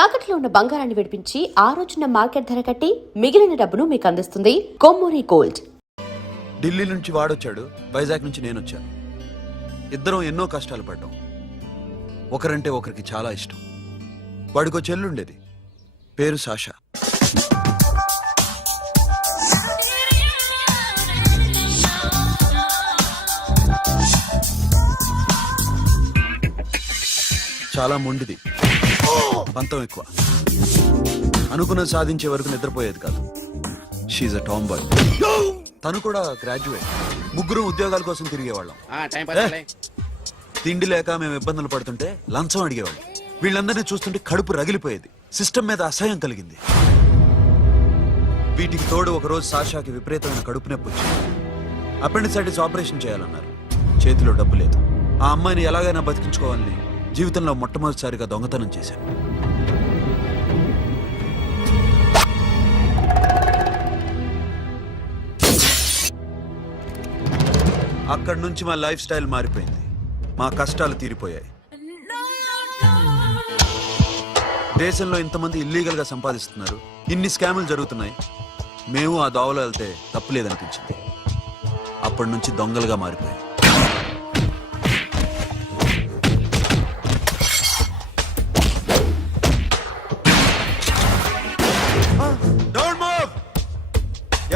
తాకట్లో ఉన్న బంగారాన్ని విడిపించి ఆ రోజున మార్కెట్ ధర కట్టి మిగిలిన డబ్బును మీకు అందిస్తుంది కొమ్మూరి గోల్డ్. ఢిల్లీ నుంచి వాడొచ్చాడు, వైజాగ్ నుంచి నేను వచ్చాను. ఇద్దరం ఎన్నో కష్టాలు పడ్డాం. ఒకరంటే ఒకరికి చాలా ఇష్టం. వాడికో చెల్లుండేది, పేరు సాషా. చాలా మొండిది, పంతం ఎక్కువ. అనుకున్నది సాధించే వరకు నిద్రపోయేది కాదు. She a tomboy. తను కూడా గ్రాడ్యుయేట్. ముగ్గురు ఉద్యోగాల కోసం తిరిగేవాళ్ళం. తిండి లేక మేము ఇబ్బందులు పడుతుంటే లంచం అడిగేవాళ్ళం. వీళ్ళందరినీ చూస్తుంటే కడుపు రగిలిపోయేది. సిస్టమ్ మీద అసహ్యం కలిగింది. వీటికి తోడు ఒకరోజు సాషాకి విపరీతమైన కడుపు నొప్పి వచ్చింది. అపెండిసైటిస్ ఆపరేషన్ చేయాలన్నారు. చేతిలో డబ్బు లేదు. ఆ అమ్మాయిని ఎలాగైనా బతికించుకోవాలని జీవితంలో మొట్టమొదటిసారిగా దొంగతనం చేశాను. అక్కడి నుంచి మా లైఫ్ స్టైల్ మారిపోయింది. మా కష్టాలు తీరిపోయాయి. దేశంలో ఇంతమంది ఇల్లీగల్ గా సంపాదిస్తున్నారు, ఇన్ని స్కాములు జరుగుతున్నాయి. మేము ఆ దోవలో వెళ్తే తప్పులేదనిపించింది. అప్పటి నుంచి దొంగలుగా మారిపోయాయి.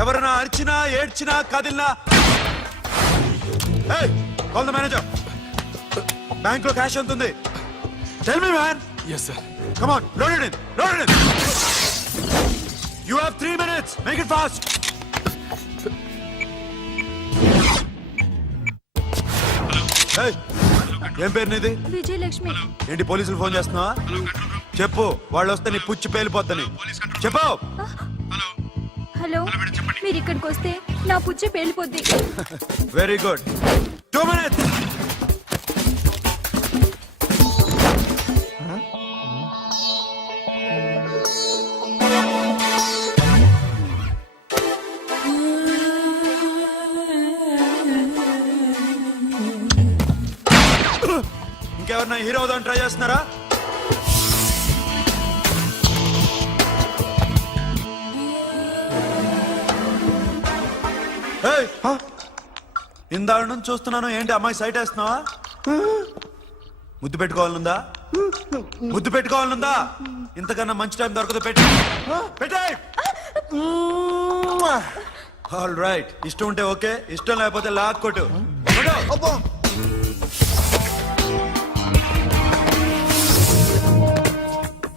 ఎవరైనా అరిచినా ఏడ్చినా కదిలినా కాల్ ద మేనేజర్. బ్యాంక్ లో క్యాష్ ఎంత ఉంది? Tell me man. Yes, sir. Come on, load it in. Load it in. You have 3 minutes. Make it fast. Hey, ఏం పేరు నీది? విజయలక్ష్మి. ఏంటి పోలీసులు ఫోన్ చేస్తున్నావా? చెప్పు, వాళ్ళు వస్తే నీ పుచ్చి పేలిపోద్దని చెప్పు. హలో, మీరు ఇక్కడికి వస్తే నా పుచ్చి పేలిపోద్ది. Very good. 2 minutes. ఇంకెవరన్నా హీరో అవుదామని ట్రై చేస్తున్నారా? ఇందాక నుంచి చూస్తున్నాను. ఏంటి అమ్మాయి సైట్ వేస్తున్నావా? ముద్దు పెట్టుకోవాలనుందా? ముద్దు పెట్టుకోవాలనుందా? ఇంతకన్నా మంచి టైం దొరకదు. పెట్టే. All right. ఇష్టం ఉంటే ఓకే, ఇష్టం లేకపోతే లాక్కొట్టు.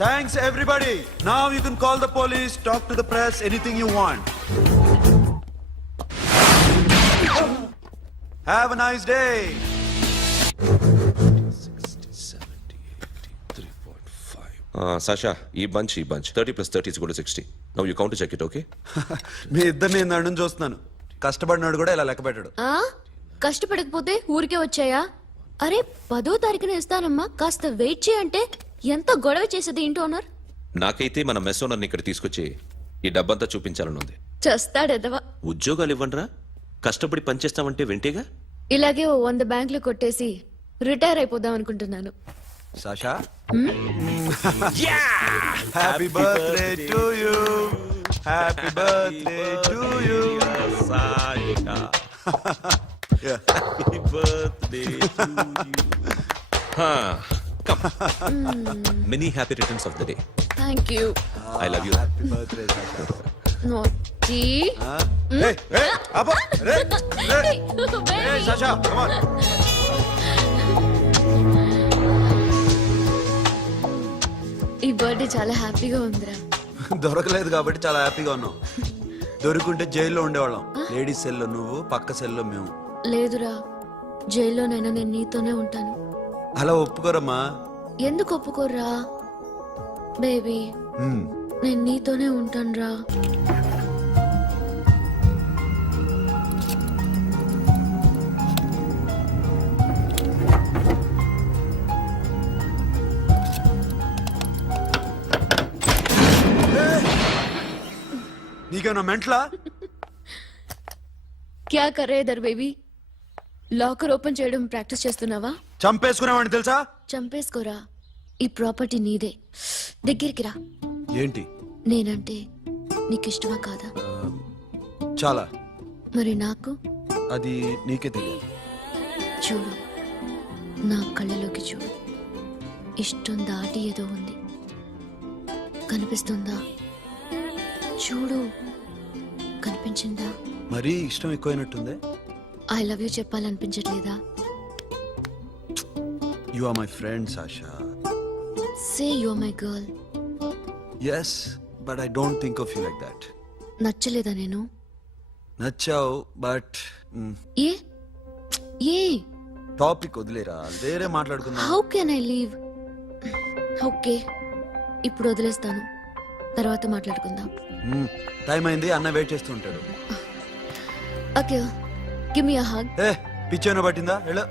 Thanks everybody. Now you can call the police, talk to the press, anything you want. Have a nice day. 60, 70, 80, 3.5. Sasha, ఈ bunch 30 plus 30 is equal to 60. Now you count to check it, okay? మీ ఇద్దరిని నేను చూస్తున్నాను. కష్టపడినాడు కూడా ఇలా లెక్క పెట్టాడు. కష్టపడకపోతే ఊరికే వచ్చాయా? అరే 10వ తారీఖున ఇస్తానమ్మా, కాస్త వెయిట్ చేయంటే ఎంత గొడవ చేసేది ఏంటి ఓనర్. నాకైతే మన మెస్ ఓనర్ని ఇక్కడ తీసుకొచ్చి ఈ డబ్బంతా చూపించాలని ఉంది. చేస్తాడెదవా. ఉద్యోగాలు ఇవ్వండిరా, కష్టపడి పనిచేస్తామంటే వెంటేగా. ఇలాగే 100 బ్యాంకులు కొట్టేసి రిటైర్ అయిపోదాం అనుకుంటున్నాను. Sasha, happy birthday to you. Happy birthday to you Sasha. Happy birthday to you. Come. Many happy returns of the day. Thank you. I love you. Happy birthday, Sasha. Naughty. Hey, Abba, hey, Sasha, come on. ఈ birthday చాలా హ్యాపీగా ఉందిరా. దొరకలేదు కాబట్టి చాలా హ్యాపీగా ఉన్నాం. దొరుకుంటే జైల్లో ఉండేవాళ్ళం. లేడీస్ సెల్లో నువ్వు, పక్క సెల్లో మేము. లేదురా, జైల్లోనైనా నేను నీతోనే ఉంటాను. అలా ఒప్పుకోరమ్మా. ఎందుకు ఒప్పుకోర్రా బేబీ? నేను నీతోనే ఉంటానురా. నీకేమన్నా మెంట్లా? క్యా కర్ రే ఇధర్ బేబీ? లాకర్ ఓపెన్ చేయడం ప్రాక్టీస్ చేస్తున్నావా? చంపేసుకున్నావని తెలుసా? చంపేసుకోరా. ఈ ప్రాపర్టీ నీదే. దగ్గరికి రా. ఏంటి? నేనంటే నీకు ఇష్టమా కాదా? చాలా. మరి నాకు? అది నీకే తెలియాలి. చూడు, నా కళ్ళలోకి చూడు. ఇష్టం దాటి ఏదో ఉంది. కనిపిస్తుందా? చూడు, కనిపించిందా? మరీ ఇష్టం ఎక్కువైనట్టుందే. ఐ లవ్ యూ చెప్పాలనిపించట్లేదా? You are my friend Sasha. Say you are my girl. Yes, but I don't think of you like that. నచ్చలేదా నేను? నచ్చావు, బట్ ఏ ఏ టాపిక్ వదిలేరా, వేరే మాట్లాడుకుందాం. How can I leave? Okay, ఇప్పుడు వదిలేస్తాను, తర్వాత మాట్లాడుకుందాం. టైం అయింది, అన్న వెయిట్ చేస్తూ ఉంటాడు. Okay, give me a hug. ఏ పిచ్చేనా పట్టిందా? వెళ్ళు.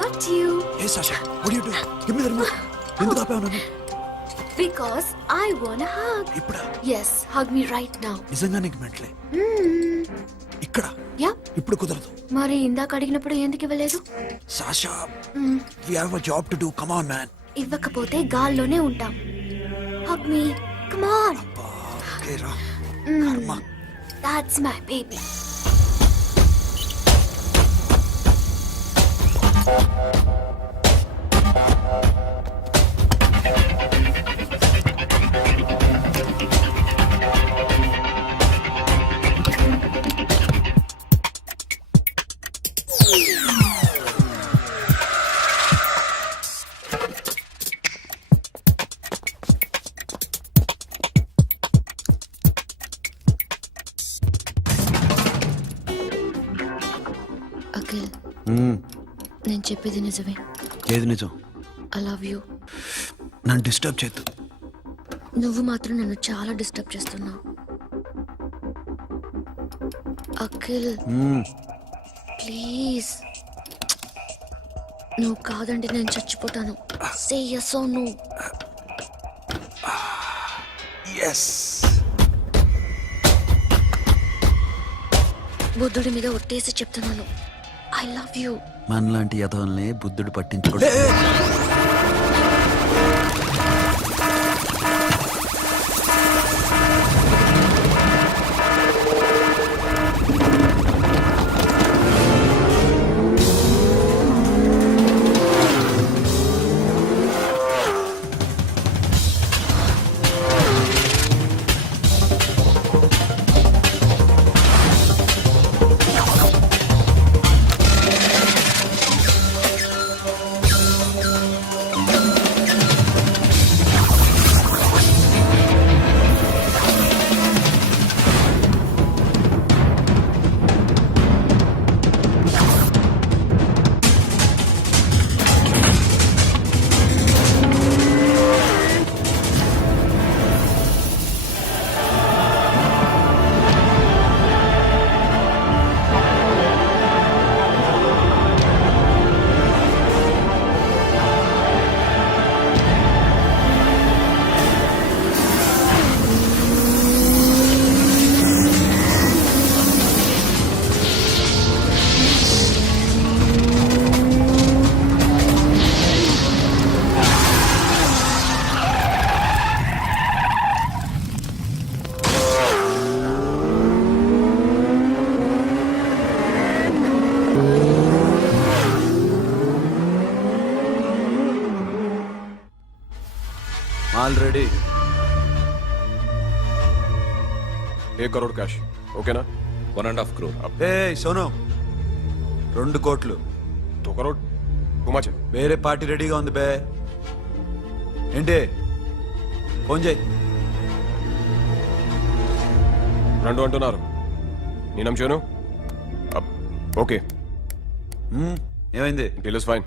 What you? ఏ Sasha, what are you doing? Give me the remote. ఎందుకు ఆపావు నన్ను? Because I want a hug. ఇప్పుడా? Yes, hug me right now. నిజంగా నీకు మెంటలే? ఇక్కడ Yeah. ఇప్పుడు కుదరదు. మరి ఇందాక అడిగినప్పుడు ఎందుకు ఇవ్వలేదు? Sasha, we have a job to do. Come on, man. ఇవ్వకపోతే గాల్లోనే ఉంటాం. Hug me. Come on. Okay, రా. కర్మ. That's my baby. అఖిల్, నేను చెప్పేది నిజమే. ఏది నిజం? I love you. నన్ను డిస్టర్బ్ చేయొద్దు. నువ్వు మాత్రం నన్ను చాలా డిస్టర్బ్ చేస్తున్నావు. అఖిల్, ప్లీజ్. నువ్వు కాదంటే నేను చచ్చిపోతాను. సే yes or no. ఎస్. బుద్ధుడి మీద ఒట్టేసి చెప్తున్నాను. I love you. మనలాంటి యథోల్ని బుద్ధుడు పట్టించుకోడు. ऑलरेडी 1 करोड़ कैश ओके ना? 1.5 crore. ఏ సోను 2 కోట్లు 2 करोड़ टू मच है. వేరే పార్టీ రెడీగా ఉంది బే ఏంటి ఫోన్ చేయి రెండు అంటున్నారు. నేను నమ్మను. ఓకే ఏమైంది డీల్ ఇస్ ఫైన్.